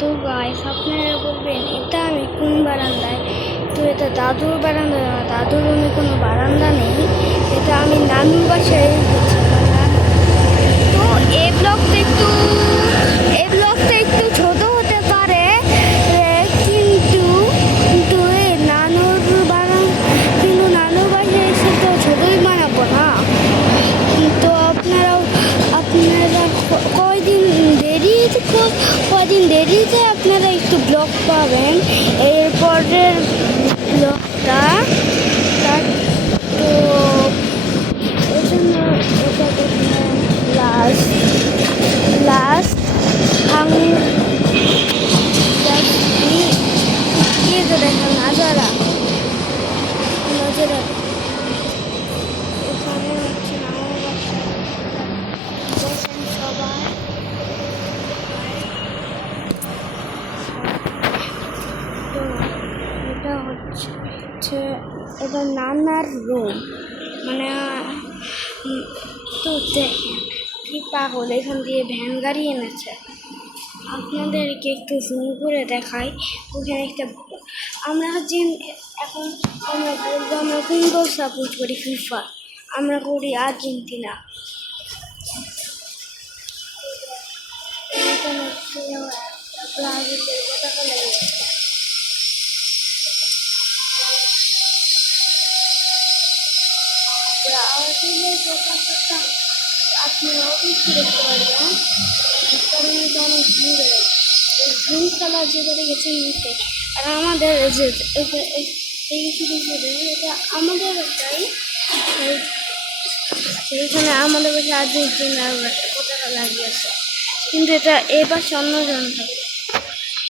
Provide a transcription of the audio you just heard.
তো গাইস আপনারা বলবেন এটা আমি কোন বারান্দায়, তো এটা দাদুর বারান্দা না, দাদুর রুমে কোনো বারান্দা নেই, এটা আমি নানুর বাসায় গেছি। তো এই ব্লগটা একটু ছোট হতে পারে, কিন্তু কিন্তু এই নানুর বাসায় এসে তো ছোটই বানাবো না। তো আপনারা কদিন দেরিতে আপনারা একটু ব্লগ পাবেন এরপরের ব্লগটা। তো এই জন্য এটা দেখলাম লাস্ট আমি তো দেখলাম নাজারা এখানে হচ্ছে নামার বাসায় বসেন সবাই। তো এটা হচ্ছে এটা নানার রুম, মানে তো কি পাগল এখান দিয়ে ভ্যান গাড়ি এনেছে। আপনাদেরকে একটু জুম করে দেখাই। ওখানে একটা এখন আমরা বলবো আমরা কোন দল সাপোর্ট করি, ফিফা। আমরা করি আর্জেন্টিনা। ব্রাজিলের পতাকা লাগিয়েছে। ব্রাজিলের পতাকাটা আপনারাও দেখতে পারবেন, কারণ এটা অনেক দূরে গ্রিন কালার যেখানে গেছে নিতে। আর আমাদের এটা আমাদের বাসায়, সেইখানে আমাদের বাসায় আর্জেন্টিনার পতাকা লাগিয়েছে, কিন্তু এটা এই পাশে অন্যজন থাকে।